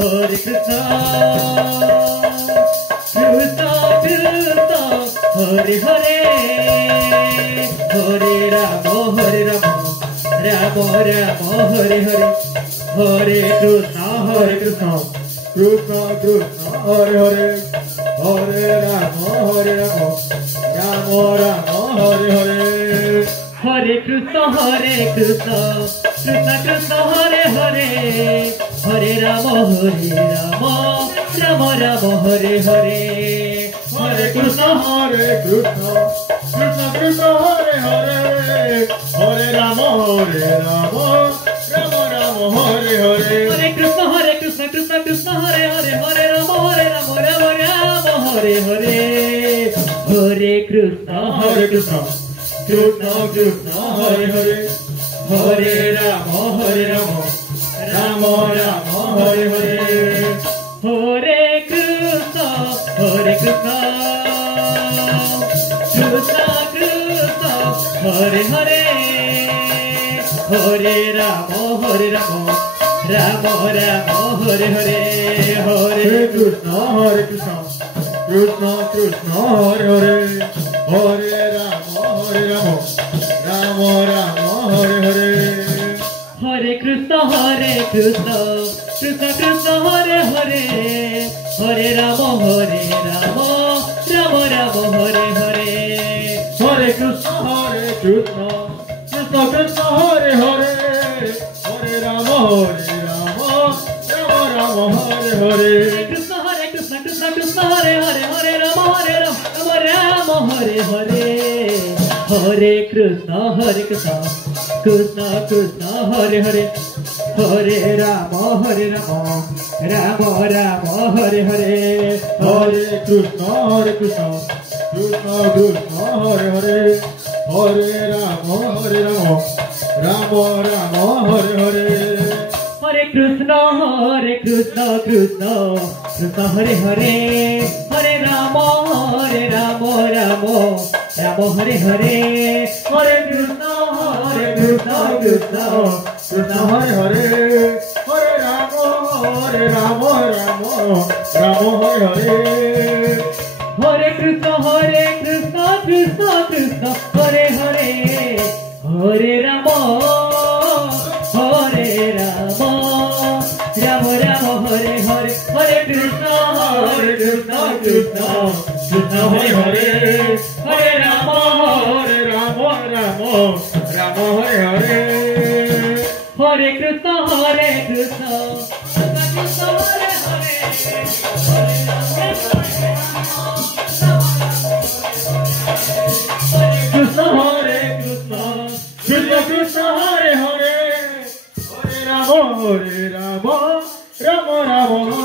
Hare Krishna, Krishna Krishna, Hare Hare, Hare Rama, Rama Rama, Hare Hare, Hare Krishna, Krishna Krishna, Hare Hare, Hare Rama, Rama Rama, Hare Hare. Hare Krishna, Krishna Krishna, Hare Hare, Hare Rama, Rama Rama, Hare Hare. Hare Krishna, Krishna Krishna, Hare Hare, Hare Rama, Rama Rama, Hare Hare. Hare Krishna, Krishna Krishna, Hare Hare, Hare Rama, Rama Rama, Hare Hare. Hare Krishna, Krishna Krishna, Hare Hare, Hare Rama, Rama Rama, Hare Hare. Hare Krishna, Krishna Krishna, Hare Hare, Hare Rama, Rama Rama, Hare Hare. Hare Krishna, Krishna Krishna, Hare Hare, Hare Rama, Rama Rama, Hare Hare. Hare Krishna, Krishna Krishna, Hare Hare, Hare Rama, Rama Rama, Hare Hare. Hare Krishna, Krishna Krishna, Hare Hare, Hare Rama, Rama Rama, Hare Hare. Krishna, Krishna, Hare Hare, Hare Rama, Rama Hare Hare. Hare Krishna, Krishna Krishna, Hare Hare, Hare Rama, Rama Rama, Hare Hare. Hare Krishna, Krishna Krishna, Hare Hare, Hare Rama, Rama Rama, Hare Hare. Hare Krishna, Krishna Krishna, Hare Hare, Hare Rama, Rama Rama, Hare Hare. Hare Krishna, Krishna Krishna, Hare Hare, Hare Rama, Rama Rama, Hare Hare. Hare Krishna, Krishna Krishna, Hare Hare, Hare Rama, Rama Rama, Hare Hare. Hare Krishna, Krishna Hare Hare, Hare Rama, Rama Hare Hare. Hare Krishna, Krishna Hare Hare, Krishna Hare Krishna, Krishna Hare Hare, Hare Rama, Rama Rama,